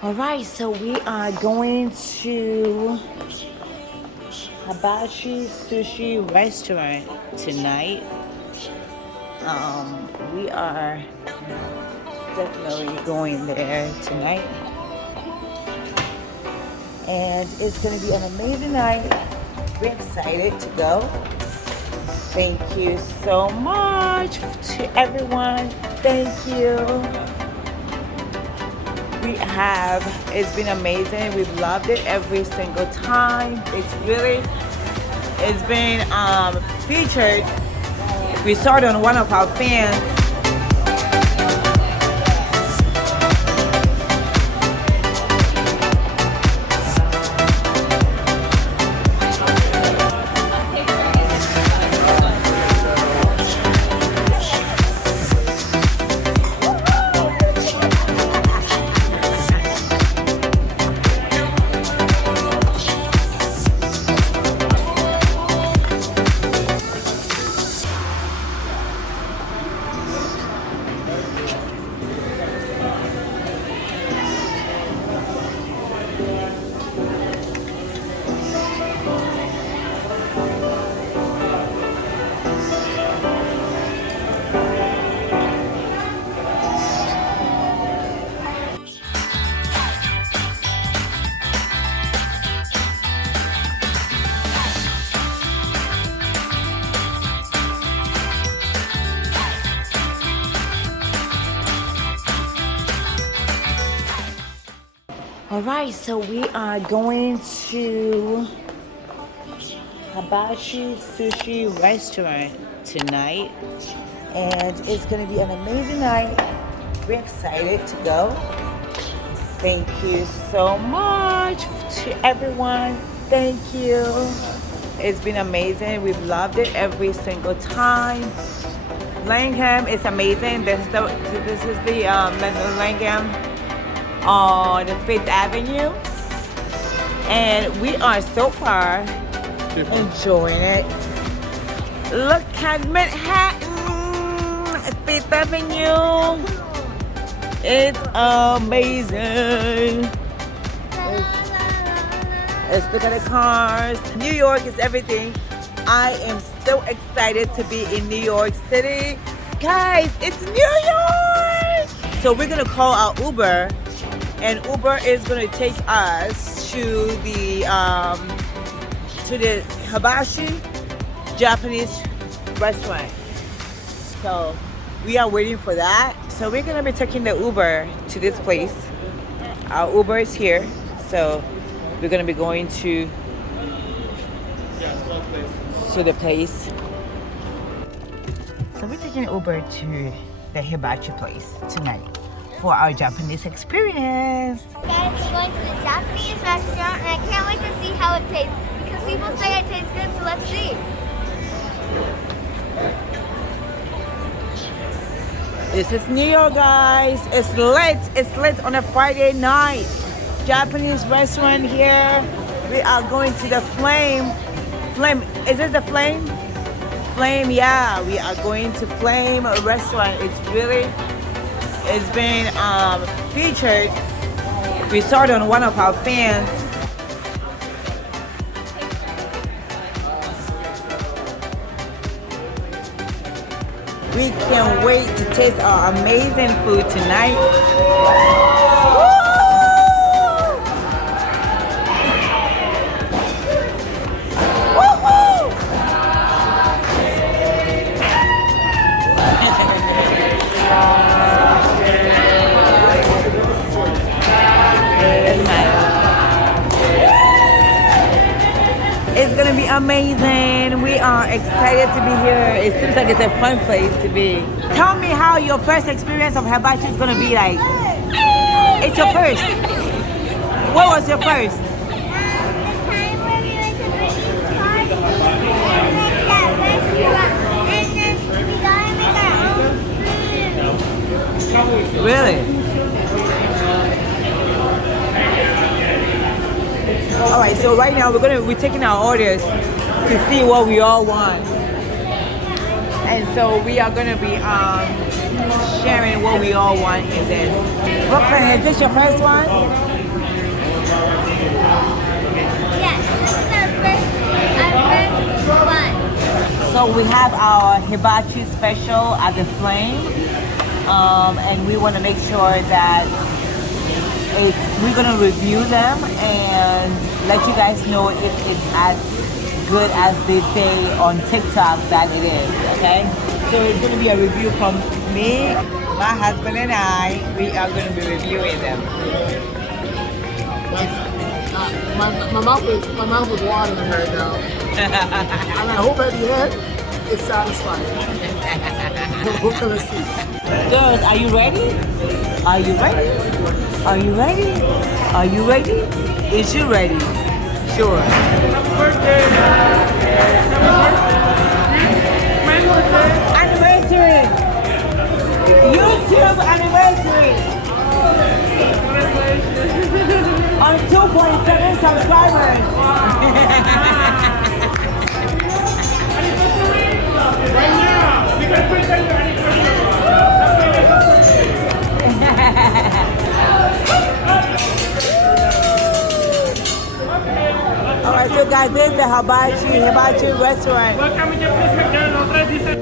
All right, so we are going to Hibachi Sushi Restaurant tonight. We are definitely going there tonight. And it's going to be an amazing night. We're excited to go. Thank you so much to everyone. Thank you. It's been amazing. We've loved it every single time. It's been featured. We saw it on one of our fans. All right, so we are going to Hibachi Sushi Restaurant tonight, and it's going to be an amazing night. We're excited to go. Thank you so much to everyone. Thank you. It's been amazing. We've loved it every single time. Langham is amazing. This is the Langham on 5th Avenue, and we are so far enjoying it. Look at Manhattan, 5th Avenue. It's amazing. Let's look at the cars. New York is everything. I am so excited to be in New York City. Guys, it's New York! So we're gonna call our Uber, and Uber is going to take us to the Hibachi Japanese restaurant. So we are waiting for that. So we're going to be taking the Uber to this place. Our Uber is here. So we're going to be going to the place. So we're taking Uber to the Hibachi place tonight for our Japanese experience. Guys, we're going to the Japanese restaurant, and I can't wait to see how it tastes because people say it tastes good, so let's see. This is New York, guys. It's lit on a Friday night. Japanese restaurant here. We are going to the Flame. Is this the Flame? Flame, yeah. We are going to Flame restaurant. It's been featured. We saw it on one of our fans. We can't wait to taste our amazing food tonight. It's gonna be amazing. We are excited to be here. It seems like it's a fun place to be. Tell me how your first experience of Hibachi is gonna be like. It's your first. What was your first? The time where we went to the party, and then that restaurant, and then we got to make our own food. Really? All right, so right now we're taking our orders to see what we all want, and so we are gonna be sharing what we all want in this. Brooklyn, is this your first one? Yes, this is our first one. So we have our hibachi special at the flame, and we want to make sure that we're going to review them and let you guys know if it's as good as they say on TikTok that it is, okay? So it's going to be a review from me, my husband and I. We are going to be reviewing them. My mouth is watering right now. And I hope at the end it's satisfying. We're gonna see. Girls, are you ready? Are you ready? Are you ready? Are you ready? Is you ready? Sure. Happy birthday! Anniversary! YouTube anniversary! On 2.7 subscribers! Right now, we can present your Alright, so guys, this is the Hibachi restaurant. Welcome to Japanese McDonald's. Ready, set.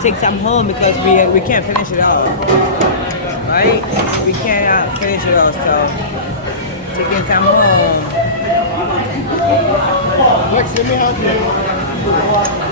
take some home because we can't finish it all. Right? We cannot finish it all, so taking some home. Lex, let me help you.